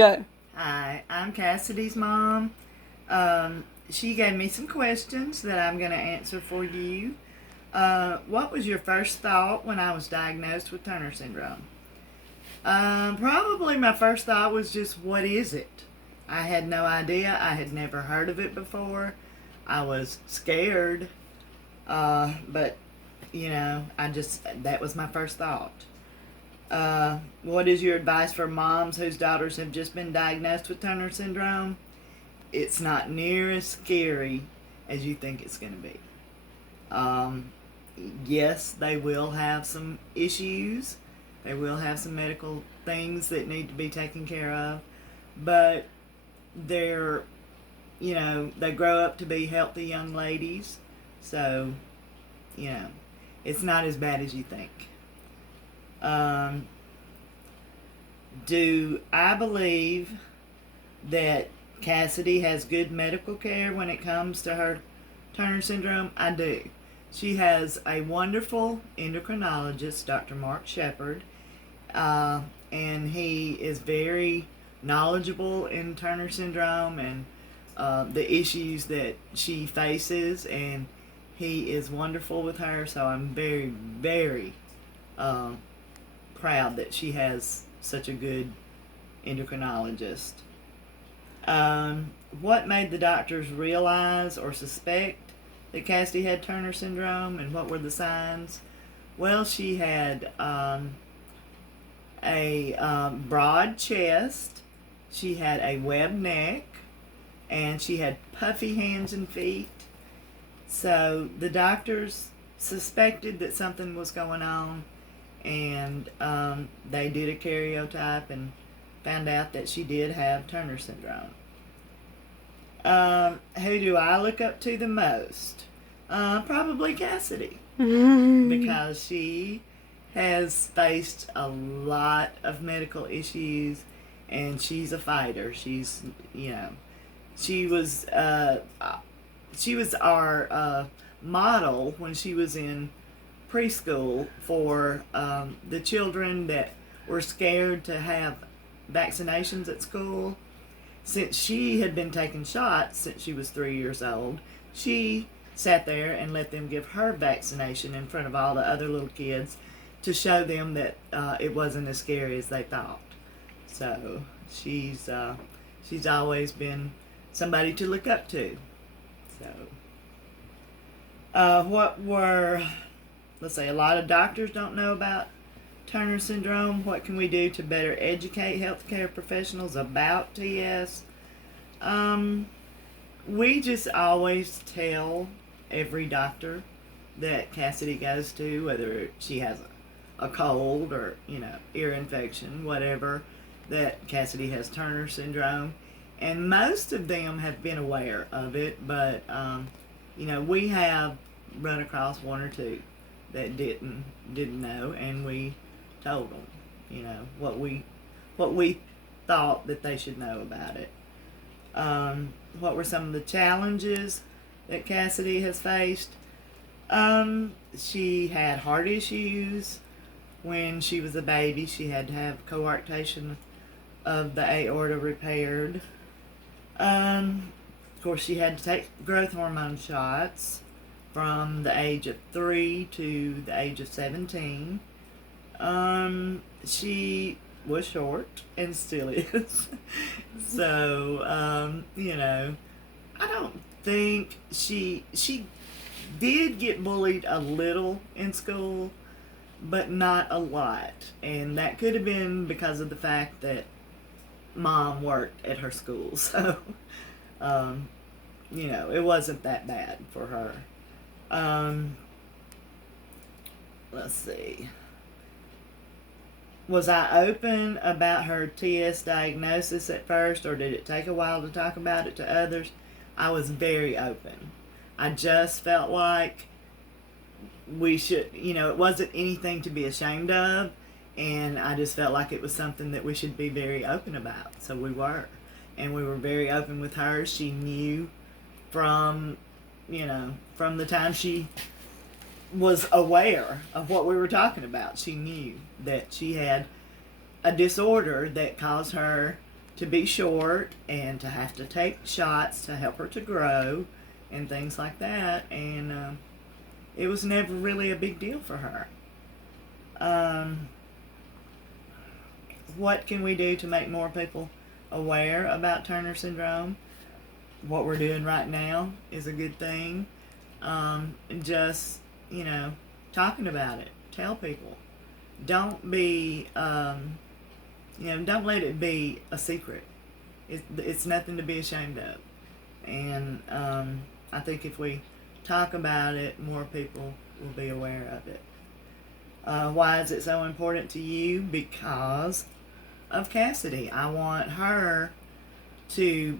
Go. Hi, I'm Cassidy's mom. She gave me some questions that I'm going to answer for you. What was your first thought when I was diagnosed with Turner syndrome? Probably my first thought was just, what is it? I had no idea. I had never heard of it before. I was scared, but that was my first thought. What is your advice for moms whose daughters have just been diagnosed with Turner syndrome? It's not near as scary as you think it's going to be. Yes, they will have some issues. They will have some medical things that need to be taken care of. But they're, they grow up to be healthy young ladies. So, it's not as bad as you think. Do I believe that Cassidy has good medical care when it comes to her Turner syndrome? I do. She has a wonderful endocrinologist, Dr. Mark Shepard, and he is very knowledgeable in Turner syndrome and the issues that she faces, and he is wonderful with her, so I'm very, very proud that she has such a good endocrinologist. What made the doctors realize or suspect that Cassidy had Turner syndrome, and what were the signs? Well, she had a broad chest, she had a webbed neck, and she had puffy hands and feet. So the doctors suspected that something was going on, and they did a karyotype and found out that she did have Turner syndrome. Who do I look up to the most? Probably Cassidy, because she has faced a lot of medical issues, and she's a fighter. She's, she was our model when she was in preschool for the children that were scared to have vaccinations at school. Since she had been taking shots since she was 3 years old, she sat there and let them give her vaccination in front of all the other little kids to show them that it wasn't as scary as they thought. So she's always been somebody to look up to. So let's say a lot of doctors don't know about Turner syndrome. What can we do to better educate healthcare professionals about TS? We just always tell every doctor that Cassidy goes to, whether she has a cold or, ear infection, whatever, that Cassidy has Turner syndrome. And most of them have been aware of it, but, we have run across one or two that didn't know, and we told them, what we thought that they should know about it. What were some of the challenges that Cassidy has faced? She had heart issues when she was a baby. She had to have coarctation of the aorta repaired. Of course, she had to take growth hormone shots from the age of 3 to the age of 17. She was short and still is. So, I don't think she did get bullied a little in school, but not a lot. And that could have been because of the fact that mom worked at her school. So, it wasn't that bad for her. Let's see. Was I open about her TS diagnosis at first, or did it take a while to talk about it to others? I was very open. I just felt like we should, it wasn't anything to be ashamed of, and I just felt like it was something that we should be very open about. So we were. And we were very open with her. She knew from the time she was aware of what we were talking about. She knew that she had a disorder that caused her to be short and to have to take shots to help her to grow and things like that. And it was never really a big deal for her. What can we do to make more people aware about Turner syndrome? What we're doing right now is a good thing. Just, talking about it. Tell people. Don't be, don't let it be a secret. It's nothing to be ashamed of. And I think if we talk about it, more people will be aware of it. Why is it so important to you? Because of Cassidy. I want her to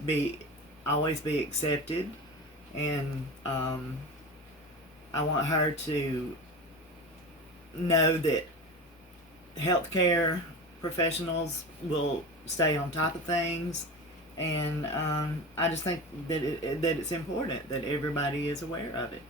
always be accepted, and I want her to know that healthcare professionals will stay on top of things, and I just think that it's important that everybody is aware of it.